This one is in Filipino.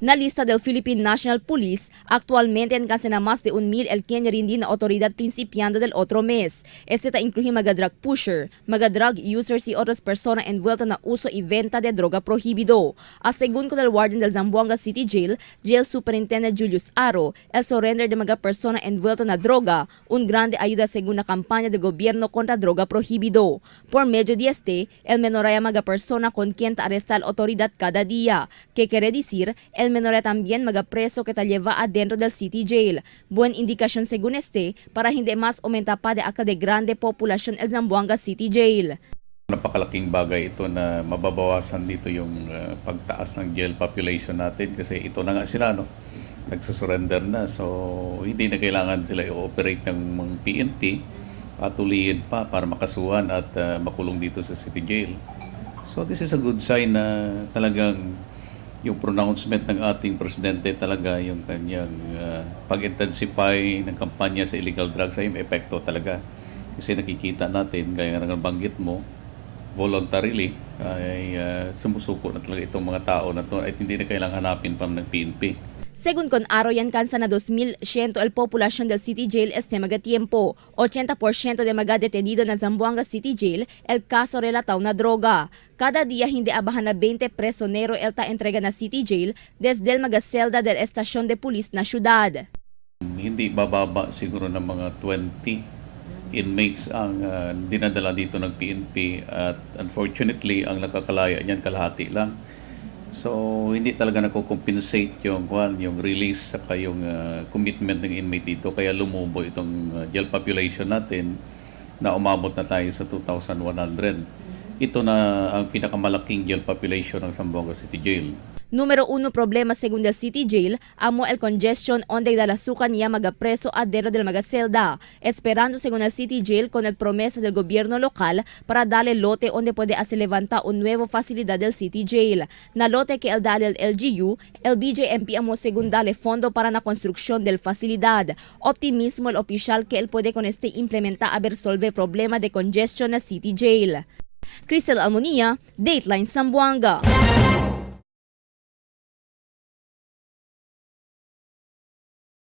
na lista del Philippine National Police, actualmente encadenan más de 1,000 el quien rindi na autoridad principiando del otro mes. Este ta incluye mga drug pusher, mga drug users y otras personas envueltos na uso y venta de droga prohibido. Según con el warden del Zamboanga City Jail, Jail Superintendent Julius Aro, el surrender de mga persona envuelto na droga, un grande ayuda según la campaña del gobierno contra droga prohibido. Por medio de este, el menoraya mga persona con quien ta arresta la autoridad cada día, que quiere decir, el menoraya también mga preso que ta lleva adentro del City Jail. Buen indicación según este, para hindi mas aumenta pa de akal de grande población el Zamboanga City Jail. Napakalaking bagay ito na mababawasan dito yung pagtaas ng jail population natin kasi ito na nga sila, no? Nagsusurrender na, so hindi na kailangan sila i-operate ng mga PNP patuloyin pa para makasuhan at makulong dito sa City Jail. So this is a good sign na talagang yung pronouncement ng ating presidente talaga, yung kanyang pag-intensify ng kampanya sa illegal drugs ay may epekto talaga. Kasi nakikita natin, gaya nga nabanggit mo, voluntarily ay sumusuko na talaga itong mga tao na to at hindi na kailangan hanapin pa ng PNP. Según con Aro, yan kansa na 2,100 el población del City Jail este mga tiempo. 80% de mga detenido na Zamboanga City Jail el caso relataw na droga. Cada dia hindi abahan na 20 presonero el ta entrega na City Jail desde el mga selda del estasyon de pulis na syudad. Hindi bababa siguro ng mga 20 inmates ang dinadala dito ng PNP at unfortunately ang nakakalaya niyan kalahati lang. So hindi talaga nako-compensate yung release saka yung commitment ng inmate dito kaya lumubo itong jail population natin na umabot na tayo sa 2,100. Ito na ang pinakamalaking jail population ng Zamboanga City Jail. Número 1 problema según del City Jail, amo el congestion onde dalasukan niya mga preso adentro del mga celda, esperando según el City Jail con el promesa del gobierno local para darle lote onde puede hacer levantar un nuevo facilidad del City Jail. Na lote que el dale el LGU, el BJMP amo según dale fondo para la construcción del facilidad. Optimismo el oficial que él puede con este implementar a resolver problema de congestion na City Jail. Cristel Almonía, Dateline Zamboanga.